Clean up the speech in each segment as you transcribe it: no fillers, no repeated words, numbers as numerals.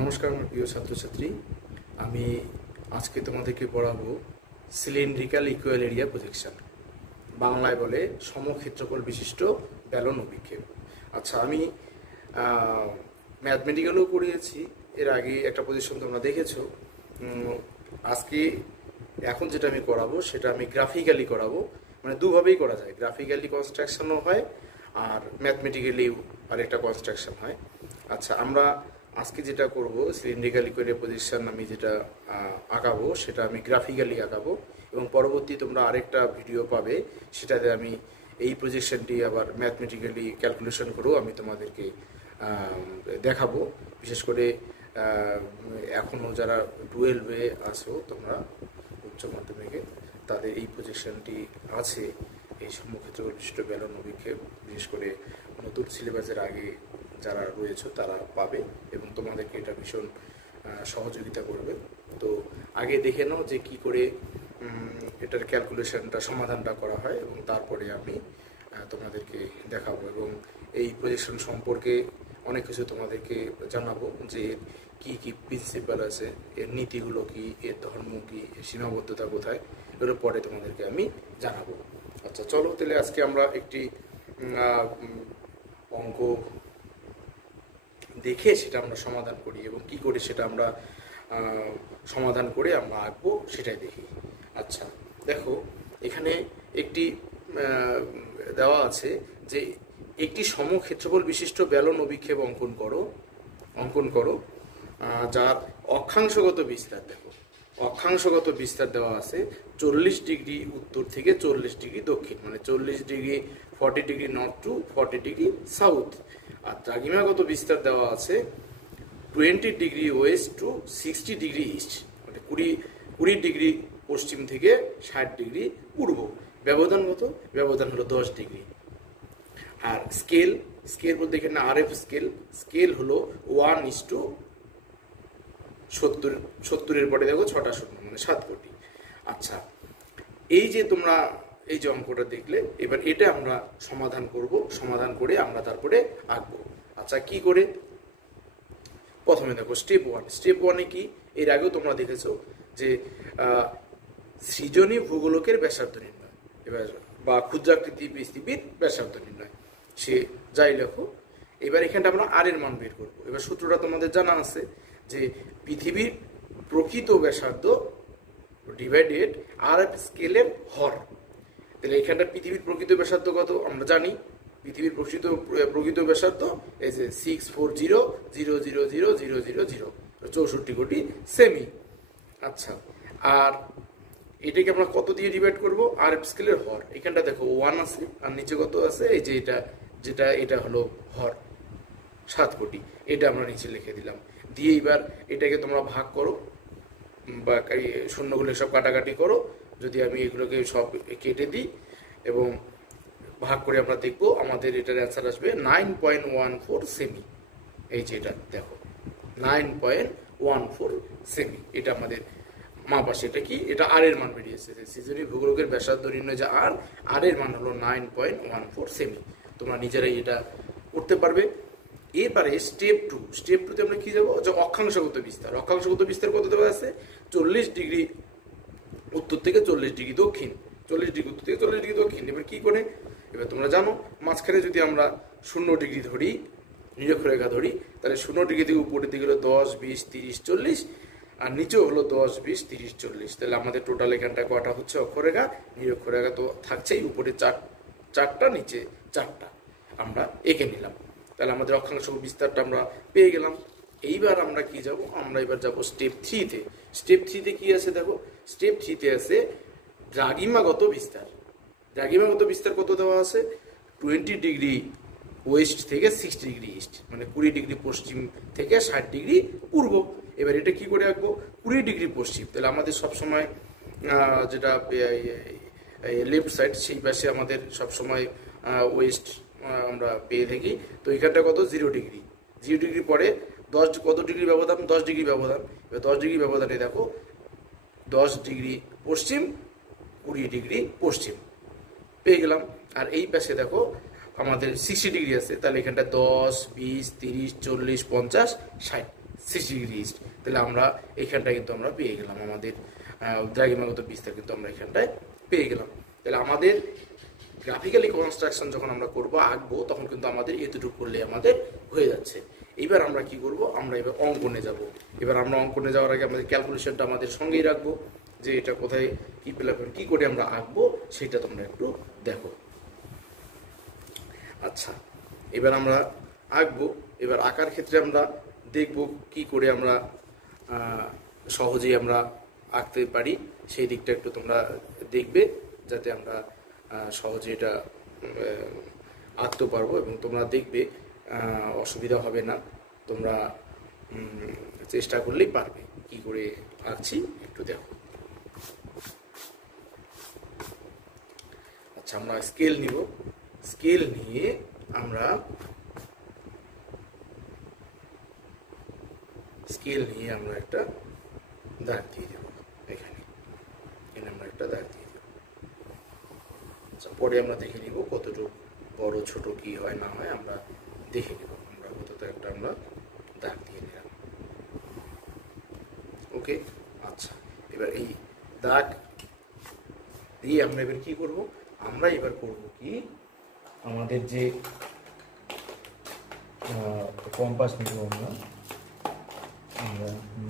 নমস্কার আমার প্রিয় ছাত্রছাত্রী, আমি আজকে তোমাদেরকে পড়াবো সিলিন্ড্রিক্যাল ইকুয়াল এরিয়া প্রজেকশন, বাংলায় বলে সমক্ষেত্রফল বিশিষ্ট ব্যালন অভিক্ষেপ। আচ্ছা, আমি ম্যাথমেটিক্যালও পড়িয়েছি, এর আগে একটা পজিশন তোমরা দেখেছো। আজকে এখন যেটা আমি করাবো সেটা আমি গ্রাফিক্যালি করাবো, মানে দুভাবেই করা যায়, গ্রাফিক্যালি কনস্ট্রাকশনও হয় আর ম্যাথমেটিক্যালিও আরেকটা কনস্ট্রাকশন হয়। আচ্ছা, আমরা আজকে যেটা করব সিলিন্ড্রিক্যাল ইকুয়াল পজিশন আমি যেটা আঁকাবো সেটা আমি গ্রাফিক্যালি আঁকাবো, এবং পরবর্তী তোমরা আরেকটা ভিডিও পাবে সেটাতে আমি এই প্রজেকশনটি আবার ম্যাথমেটিক্যালি ক্যালকুলেশন করেও আমি তোমাদেরকে দেখাবো। বিশেষ করে এখনও যারা 12-এ আছো তোমরা উচ্চ মাধ্যমিকে, তাদের এই প্রজেকশনটি আছে, এই সমক্ষেত্রফল বিশিষ্ট ব্যালন অভিক্ষেপ। বিশেষ করে নতুন সিলেবাসের আগে যারা রয়েছে তারা পাবে এবং তোমাদেরকে এটা ভীষণ সহযোগিতা করবে। তো আগে দেখে নাও যে কি করে এটার ক্যালকুলেশনটা সমাধানটা করা হয়, এবং তারপরে আমি তোমাদেরকে দেখাবো এবং এই প্রজেকশন সম্পর্কে অনেক কিছু তোমাদেরকে জানাবো, যে কি কি প্রিন্সিপাল আছে, এর নীতিগুলো কি, এর ধর্ম কি, এর সীমাবদ্ধতা কোথায়, এগুলো পরে তোমাদেরকে আমি জানাবো। আচ্ছা চলো তাহলে আজকে আমরা একটি অঙ্ক দেখে সেটা আমরা সমাধান করি, এবং কি করে সেটা আমরা সমাধান করে আমরা আঁকবো সেটাই দেখি। আচ্ছা দেখো, এখানে একটি দেওয়া আছে যে একটি সমক্ষেত্রফল বিশিষ্ট ব্যালন অভিক্ষেপ অঙ্কন করো যার অক্ষাংশগত বিস্তার, দেখো অক্ষাংশগত বিস্তার দেওয়া আছে 40 ডিগ্রি উত্তর থেকে 40 ডিগ্রি দক্ষিণ, মানে 40 degree 40 degree north to 40 degree south. আর দ্রাঘিমাগত বিস্তার দেওয়া আছে 20 degree west to 60 degree east, মানে 20 ডিগ্রি পশ্চিম থেকে 60 ডিগ্রি পূর্ব। ব্যবধান কত? ব্যবধান হলো 10 ডিগ্রি। আর স্কেল বলতে এখানে RF স্কেল হলো 1:70 পরে দেখো 6টা শূন্য, মানে 7 কোটি। আচ্ছা, এই যে তোমরা এই যে অঙ্কটা দেখলে, এবার এটা আমরা সমাধান করব, সমাধান করে আমরা তারপরে আঁকবো। আচ্ছা কি করে? প্রথমে দেখো স্টেপ ওয়ানে কি, এর আগেও তোমরা দেখেছো যে সৃজনী ভূগোলকের ব্যাসার্ধ নির্ণয়, এবার বা ক্ষুদ্রাকৃতি পৃথিবীর ব্যাসার্ধ নির্ণয়, সে যাই লেখো। এবার এখানটা আমরা আর এর মান বের করবো। এবার সূত্রটা তোমাদের জানা আছে যে পৃথিবীর প্রকৃত ব্যাসার্ধ ডিভাইডেড RF স্কেলের হর। তাহলে এখানটা পৃথিবীর প্রকৃত ব্যাসার্ধ কত আমরা জানি, পৃথিবীর প্রকৃত ব্যাসার্ধ এই যে 640,000,000 64 কোটি সেমি। আচ্ছা, আর এটাকে আমরা কত দিয়ে ডিভাইড করব? RF স্কেলের হর। এখানটা দেখো 1 আছে, আর নিচে কত আছে? এই যে এটা হলো হর 7 কোটি, এটা আমরা নিচে লিখে দিলাম। দিয়ে এবার এটাকে তোমরা ভাগ করো, বা শূন্যগুলো সব কাটাকাটি করো। যদি আমি এগুলোকে সব কেটে দিই এবং ভাগ করে আমরা দেখবো, আমাদের এটার অ্যান্সার আসবে 9.14 সেমি। এই যে এটা দেখো 9.14 সেমি, এটা আমাদের মাপ আসে। এটা কি? এটা আর এর মান বেরিয়েছে, সৃজনী ভূগোলকের ব্যাসার্ধ নির্ণয় যে আর এর মান হলো 9.14 সেমি। তোমরা নিজেরাই এটা করতে পারবে। এরপরে স্টেপ টুতে আমরা কি যাবো? যে অক্ষাংশগত বিস্তার কত দেওয়া আছে? 40 ডিগ্রি উত্তর থেকে 40 ডিগ্রি দক্ষিণ, 40 ডিগ্রি উত্তর থেকে 40 ডিগ্রি দক্ষিণ। এবার কি করে? এবার তোমরা জানো, মাঝখানে যদি আমরা 0 ডিগ্রি ধরি, নিরক্ষরেখা ধরি, তাহলে 0 ডিগ্রি থেকে উপরের দিকে হলো 10, 20, 30, 40, আর নিচেও হলো 10, 20, 30, 40। তাহলে আমাদের টোটাল এখানটা কটা হচ্ছে অক্ষরেখা? নিরক্ষরেখা তো থাকছেই, উপরে 4টা, নিচে 4টা আমরা এঁকে নিলাম। তাহলে আমাদের অক্ষাংশ বিস্তারটা আমরা পেয়ে গেলাম। এইবার আমরা কি যাব? আমরা এবার যাব স্টেপ 3-তে। স্টেপ 3-তে কি আছে দেখো, স্টেপ 3-তে আছে দ্রাঘিমাগত বিস্তার কত দেওয়া আছে? 20 ডিগ্রি ওয়েস্ট থেকে 60 ডিগ্রি ইস্ট, মানে 20 ডিগ্রি পশ্চিম থেকে 60 ডিগ্রি পূর্ব। এবার এটা কি করে আঁকবো? 20 ডিগ্রি পশ্চিম, তাহলে আমাদের সবসময় যেটা লেফট সাইড, সেই পাশে আমাদের সবসময় ওয়েস্ট আমরা পেয়ে থাকি। তো এখানটা কত? 0 ডিগ্রি পরে 10 কত ডিগ্রি ব্যবধান? 10 ডিগ্রি ব্যবধান। এবার 10 ডিগ্রি ব্যবধানে দেখো 10 ডিগ্রি পশ্চিম, 20 ডিগ্রি পশ্চিম পেয়ে গেলাম। আর এই পাশে দেখো আমাদের 60 ডিগ্রি আছে, তাহলে এখানটা 10, 20, 30, 40, 50, 60 60° ইস্ট। তাহলে আমরা এইখানটায় কিন্তু আমরা পেয়ে গেলাম আমাদের দ্রাঘিমাগত বিস্তার কিন্তু আমরা এখানটায় পেয়ে গেলাম। তাহলে আমাদের গ্রাফিক্যালি কনস্ট্রাকশন যখন আমরা করবো আঁকবো তখন কিন্তু আমাদের এতটুকু করলে আমাদের হয়ে যাচ্ছে। এবার আমরা কি করব, আমরা এবার অঙ্কনে যাব। এবার আমরা অঙ্কনে যাওয়ার আগে আমাদের ক্যালকুলেশনটা আমাদের সঙ্গেই রাখবো, যে এটা কোথায় কি পেলাম কি করে আমরা আঁকবো সেটা তোমরা একটু দেখো। আচ্ছা, এবার আমরা আঁকবো। এবার আঁকার ক্ষেত্রে আমরা দেখব কি করে আমরা সহজেই আমরা আঁকতে পারি, সেই দিকটা একটু তোমরা দেখবে, যাতে আমরা সহজে এটা আঁকতে পারবো এবং তোমরা দেখবে অসুবিধা হবে না। তোমরা চেষ্টা করলেই পারবে। কি করে আঁকছি একটু দেখো। আচ্ছা, আমরা স্কেল নিব। স্কেল নিয়ে আমরা একটা দাগ দিয়ে দেব। এখানে আমরা একটা দাগ দিয়ে দেব। আচ্ছা, পরে আমরা দেখে নিব কতটুকু বড় ছোট কি হয় না হয় আমরা দেখে নিব। আমরা কতটা একটা আমরা দাগ দিয়ে নিলাম। ওকে। আচ্ছা, এবার এই দাগ দিয়ে আমরা এবার কি করব, আমরা এবার করব কি, আমাদের যে কম্পাস নিব আমরা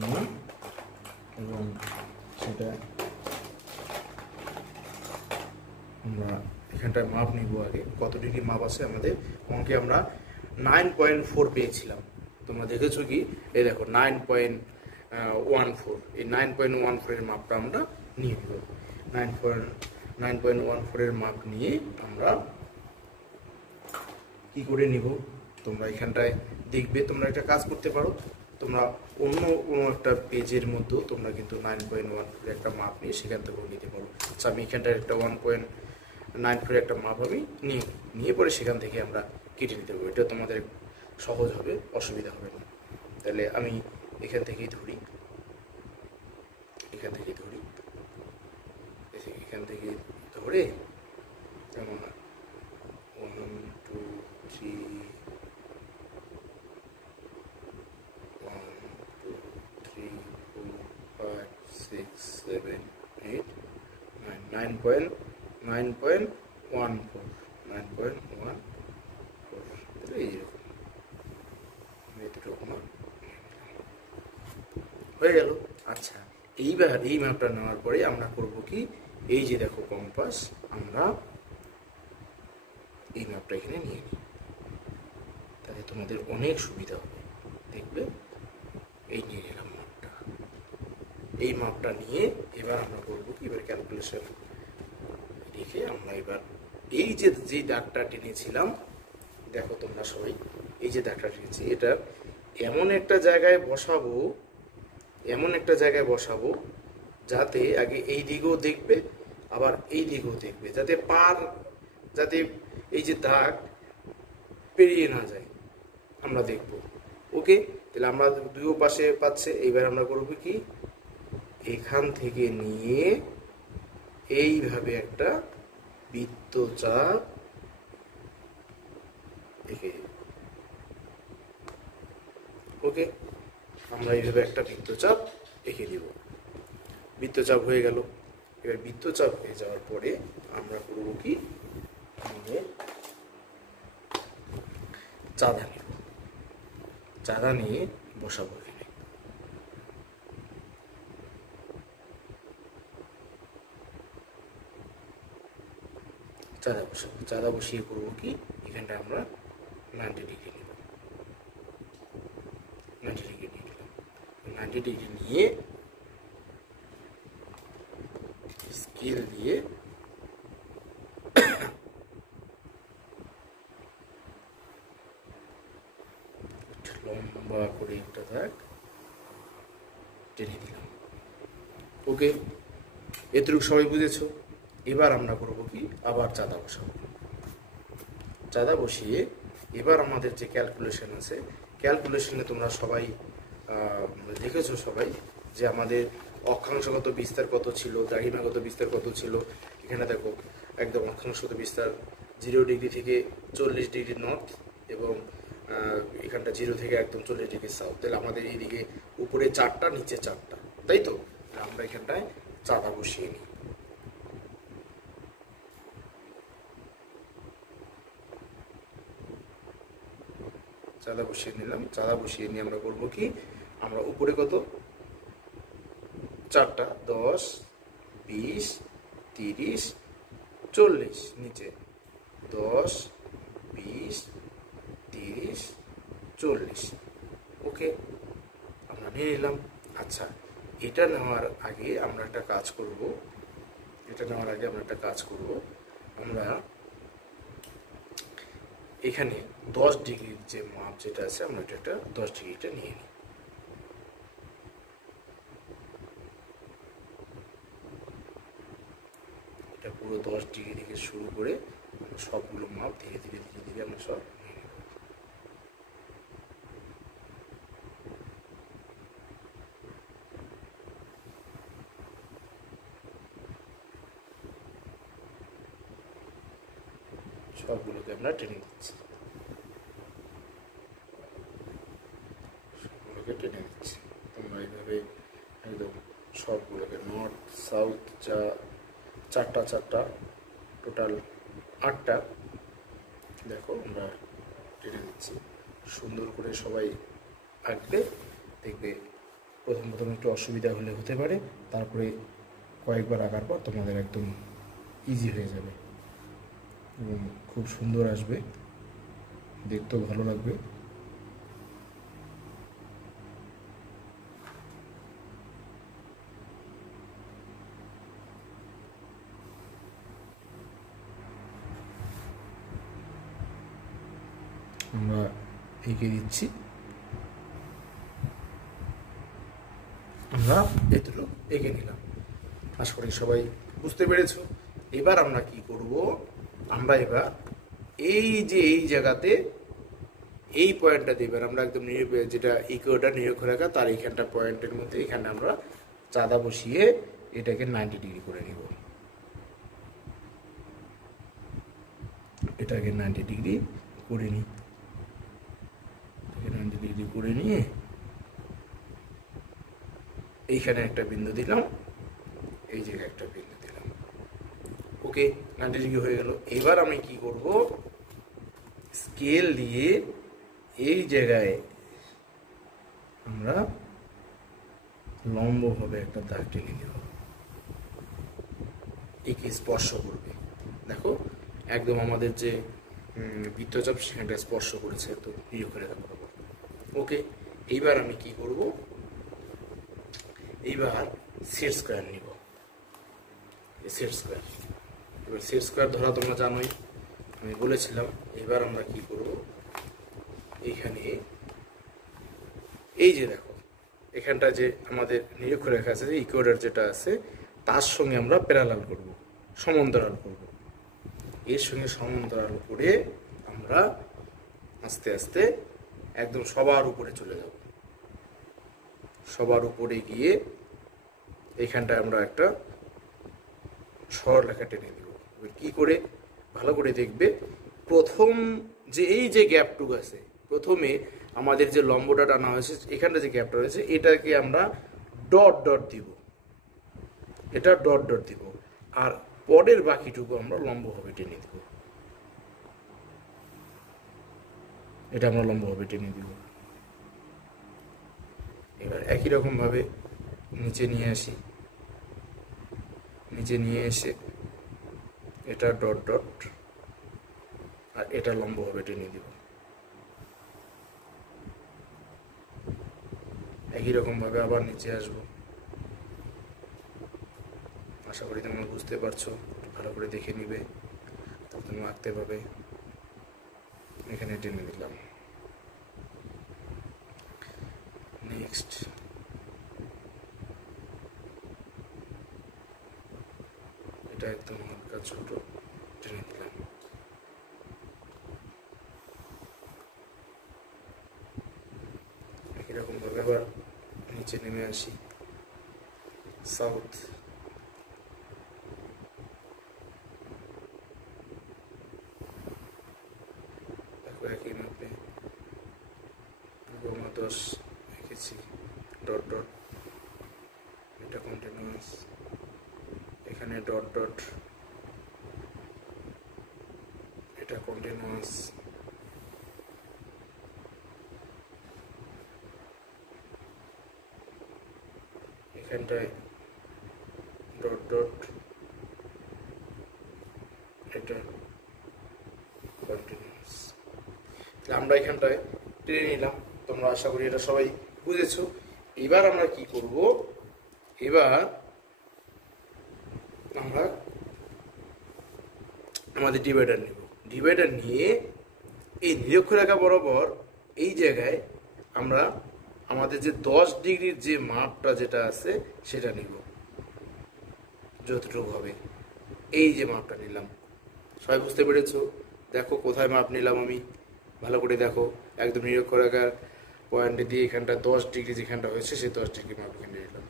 নিয়ে এবং সেটা আমরা এখানটায় মাপ নিব। আগে কত ডিগ্রি মাপ আছে আমাদের অঙ্কে, আমরা 9.4 পেয়েছিলাম। তোমরা দেখেছো কি, এই দেখো 9.14। এই 9.14 এর মাপটা আমরা নিয়ে নেব। 9.14 এর মাপ নিয়ে আমরা কি করে নিব, তোমরা এখানটায় দেখবে। তোমরা একটা কাজ করতে পারো, তোমরা অন্য কোনো একটা পেজের মধ্যেও তোমরা কিন্তু 9.14 একটা মাপ নিয়ে সেখান থেকেও নিতে পারো। আচ্ছা, আমি এখানটায় একটা 1.94 একটা মাপ আমি নিয়ে পরে সেখান থেকে আমরা কেটে নিতে পারবো। এটা তোমাদের সহজ হবে, অসুবিধা হবে না। তাহলে আমি এখান থেকেই ধরি, এখান থেকে ধরে যেমন 1 2 3 5 6 7 8 9 9.14 এইরকম হয়ে গেল। আচ্ছা, এইবার এই ম্যাপটা নেওয়ার পরে আমরা করব কি, এই যে দেখো কম্পাস, আমরা এই ম্যাপটা এখানে নিয়ে নিই, তাহলে তোমাদের অনেক সুবিধা হবে। দেখবে এই নিয়ে নিলাম মাপটা। এই মাপটা নিয়ে এবার আমরা করবো কি, এবার ক্যালকুলেশন রেখে আমরা এবার এই যে দাগটা টেনেছিলাম, দেখো তোমরা সবাই এই যে দাগটা টেনেছি, এটা এমন একটা জায়গায় বসাবো যাতে আগে এই দিকেও দেখবে আবার এই দিকেও দেখবে, যাতে এই যে দাগ পেরিয়ে না যায় আমরা দেখব। ওকে, তাহলে আমরা দুই পাশে পাচ্ছে। এইবার আমরা করবো কি, এখান থেকে নিয়ে এইভাবে একটা বৃত্তচাপ এঁকে, ওকে, আমরা এইভাবে একটা বৃত্তচাপ এঁকে দিব। বৃত্তচাপ হয়ে গেল। এবার বৃত্তচাপ হয়ে যাওয়ার পরে আমরা করবো কি, আমাদের চাঁদা নিব। চাঁদা নিয়ে বসাবো এখানে। চাঁদা বসিয়ে করবো কি, এখানটা আমরা 90 ডিগ্রি নিব। 90 ডিগ্রি নিয়ে নিলাম। 90 ডিগ্রি নিয়ে স্কেল দিয়ে লম্বা করে একটা দাগ টেনে দিলাম। ওকে, এতটুকু সবাই বুঝেছো। এবার আমরা করবো কি, আবার চাঁদা বসাবো। চাঁদা বসিয়ে এবার আমাদের যে ক্যালকুলেশন আছে, ক্যালকুলেশনে তোমরা সবাই দেখেছো সবাই যে আমাদের অক্ষাংশগত বিস্তার কত ছিল, দ্রাঘিমাগত বিস্তার কত ছিল। এখানে দেখো একদম অক্ষাংশগত বিস্তার 0 ডিগ্রি থেকে 40 ডিগ্রি নর্থ এবং এখানটা 0 থেকে একদম চলে এদিকে সাউথ, তাহলে আমাদের এইদিকে উপরে 4টা নিচে 4টা, তাই তো? আমরা এখানটায় চাঁদা বসিয়ে নিই। চাঁদা বসিয়ে নিলাম। চাঁদা বসিয়ে নিয়ে আমরা করবো কি, আমরা উপরে কত 4টা 10 20 30 40, নিচে 10 20 30 40। ওকে, আমরা নিয়ে নিলাম। আচ্ছা, এটা নেওয়ার আগে আমরা একটা কাজ করব। আমরা এখানে 10 ডিগ্রির যে মাপ যেটা আছে, আমরা এটা 10 ডিগ্রিটা নিয়ে নিই। এটা পুরো 10 ডিগ্রি থেকে শুরু করে সবগুলো মাপ ধীরে ধীরে আমরা সব নিয়ে নেব। সবগুলোকে আমরা টেনে দিচ্ছি, তোমরা এইভাবে একদম সবগুলোকে নর্থ সাউথ 4টা টোটাল 8টা, দেখো আমরা টেনে দিচ্ছি সুন্দর করে। সবাই আঁকবে, দেখবে প্রথম একটু অসুবিধা হলে হতে পারে, তারপরে কয়েকবার আঁকার পর তোমাদের একদম ইজি হয়ে যাবে এবং খুব সুন্দর আসবে, দেখতেও ভালো লাগবে। আমরা এঁকে দিচ্ছি, আমরা এগুলো এঁকে নিলাম। আশা করি সবাই বুঝতে পেরেছো। এবার আমরা কি করব, আমরা এবার এই যে এই জায়গাতে এই পয়েন্টটা দেবেন, আমরা একদম যেটা ইকুয়েটর নিরক্ষরেখা তার এইখানটা পয়েন্টের মধ্যে এখানে আমরা চাঁদা বসিয়ে এটাকে 90 ডিগ্রি করে নিব। এটাকে 90 ডিগ্রি করে নিই। 90 ডিগ্রি করে নিয়ে এইখানে একটা বিন্দু দিলাম, এই জায়গায় একটা বিন্দু দিলাম। ওকে, 90 ডিগ্রি হয়ে গেল। এবার আমি কি করব, স্কেল দিয়ে এই জায়গায় আমরা লম্বভাবে একটা দাগ টেনে নেব, একে স্পর্শ করবে। দেখো একদম আমাদের যে বৃত্তচাপ সেখানটা স্পর্শ করেছে, তো নিরক্ষরেখা বরাবর। ওকে, এইবার আমি কি করব, এইবার সেট স্কোয়ার নিব। সেট স্কোয়ার, এবার সেট স্কোয়ার ধরা তোমরা জানোই, আমি বলেছিলাম। এবার আমরা কি করব, এইখানে এই যে দেখো এখানটা যে আমাদের নিরক্ষরেখা আছে, যে ইকুয়েটর যেটা আছে, তার সঙ্গে আমরা প্যারালাল করব, সমান্তরাল করব। এর সঙ্গে সমান্তরাল করে আমরা আস্তে আস্তে একদম সবার উপরে চলে যাব। সবার উপরে গিয়ে এইখানটায় আমরা একটা সরলরেখা টেনে দেব। কি করে, ভালো করে দেখবে। প্রথম যে এই যে গ্যাপটুকু আছে, প্রথমে আমাদের যে লম্বটা টানা হয়েছে, এখানটা যে গ্যাপটা রয়েছে, এটাকে আমরা ডট ডট দিব, এটা ডট ডট দিব। আর পরের বাকিটুকু আমরা লম্বভাবে টেনে দিব, এটা আমরা লম্বভাবে টেনে দিব। এবার একই রকম ভাবে নিচে নিয়ে আসি, নিচে নিয়ে এসে এটা ডট ডট আর এটা লম্বভাবে টেনে দিব। একই রকম ভাবে আবার নিচে আসবো। আশা করি তোমরা বুঝতে পারছো, ভালো করে দেখে নিবে, তখন তুমি আঁকতে পাবে। এখানে টেনে দিলাম। নেক্সট এটা একদম হালকা ছোট টেনে দিলাম। একই রকম ভাবে আবার নিচে নেমে আসি, সাউথ। দেখো একই মাপে 10 লিখেছি, ডট ডট, এটা কন্টিনিউয়াস, এখানে ডট ডট, এটা কন্টিনিউয়াস, এখানটায় ডট ডট, এটা কন্টিনিউয়াস। আমরা এখানটায় টেনে নিলাম। তোমরা আশা করি এটা সবাই বুঝেছো। এবার আমরা কি করব, এবার আমরা আমাদের ডিভাইডার নেব। ডিভাইডার নিয়ে এই নিরক্ষরেখা বরাবর এই জায়গায় আমরা আমাদের যে 10 ডিগ্রির যে মাপটা যেটা আছে সেটা নিব, যতটুকু হবে। এই যে মাপটা নিলাম, সবাই বুঝতে পেরেছো? দেখো কোথায় মাপ নিলাম আমি, ভালো করে দেখো। একদম নিরক্ষরেখার পয়েন্টে দিয়ে এখানটা 10 ডিগ্রি যেখানটা হয়েছে সেই 10 ডিগ্রি মাপ এখানে নিলাম।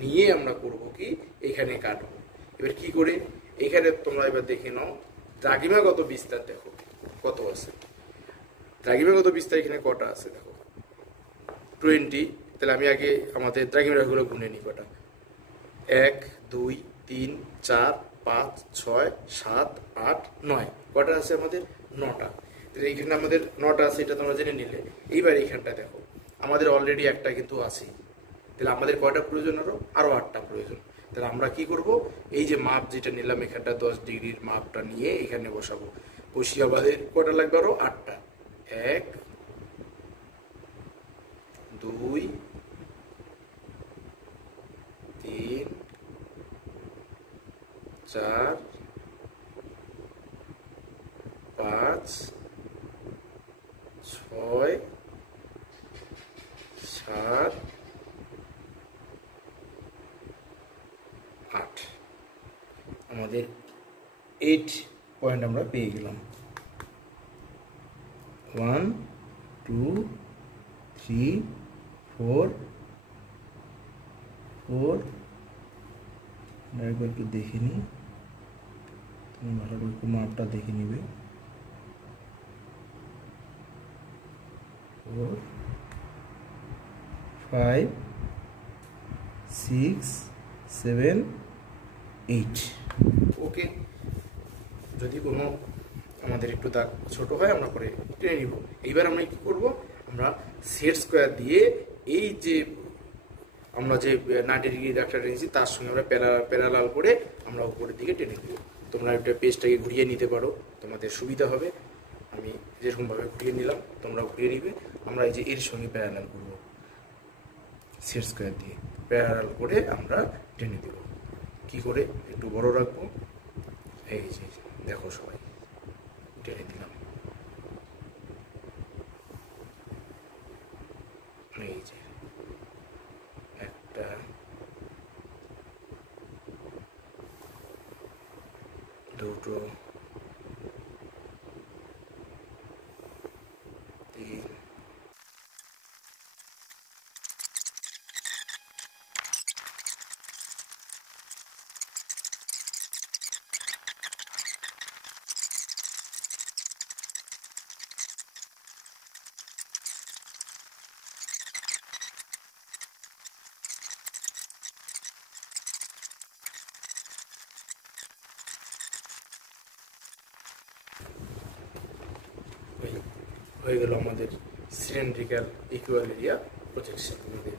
নিয়ে আমরা করব কি, এখানে কাটবো। এবার কি করে, এখানে তোমরা এবার দেখে নাও দ্রাঘিমাগত বিস্তার দেখো কত আছে। দ্রাঘিমাগত বিস্তার এখানে কটা আছে দেখো, 20। তাহলে আমি আগে আমাদের দ্রাঘিমাগুলো গুনে নিই কটা। 1 2 3 4 5 6 7 8 9, কটা আছে আমাদের? 9টা। তাহলে এইখানে আমাদের 9টা আছে, এটা তোমরা জেনে নিলে। এইবার এইখানটা দেখো আমাদের অলরেডি একটা কিন্তু আছে, তাহলে আমাদের কয়টা প্রয়োজন? আরো 8টা প্রয়োজন। তাহলে আমরা কি করব, এই যে মাপ যেটা নিলাম এখানটা 10 ডিগ্রির মাপটা নিয়ে এখানে বসাবো। বসিয়ে আমাদের কয়টা লাগবে? আরো 8টা। 1 2 3 4 5 6 7 8, আমাদের 8 পয়েন্ট আমরা পেয়ে গেলাম। 1 2 3 4 4, একবার একটু দেখে নিই, তুমি ভালো করে একটু মাপটা দেখে নিবে। 4 5 6 7 8। ওকে, যদি কোনো আমাদের একটু দাগ ছোট হয় আমরা করে টেনে নিব। এইবার আমরা কি করব, আমরা সেট স্কোয়ার দিয়ে এই যে আমরা যে 90 ডিগ্রি একটা টেনেছি তার সঙ্গে আমরা প্যারালাল করে আমরা উপরের দিকে টেনে দেবো। তোমরা একটা পেজটাকে ঘুরিয়ে নিতে পারো, তোমাদের সুবিধা হবে। আমি যেরকমভাবে ঘুরিয়ে নিলাম তোমরা ঘুরিয়ে নিবে। আমরা এই যে এর সঙ্গে প্যারালাল করব, সেট স্কোয়ার দিয়ে প্যারালাল করে আমরা টেনে দেব। কি করে, একটু বড় রাখবো, এই যে দেখো সবাই টেনে দিলাম। এই যে একটা, দুটো, 3, হয়ে গেল আমাদের সিলিন্ড্রিক্যাল ইকুয়াল এরিয়া প্রজেকশন আমাদের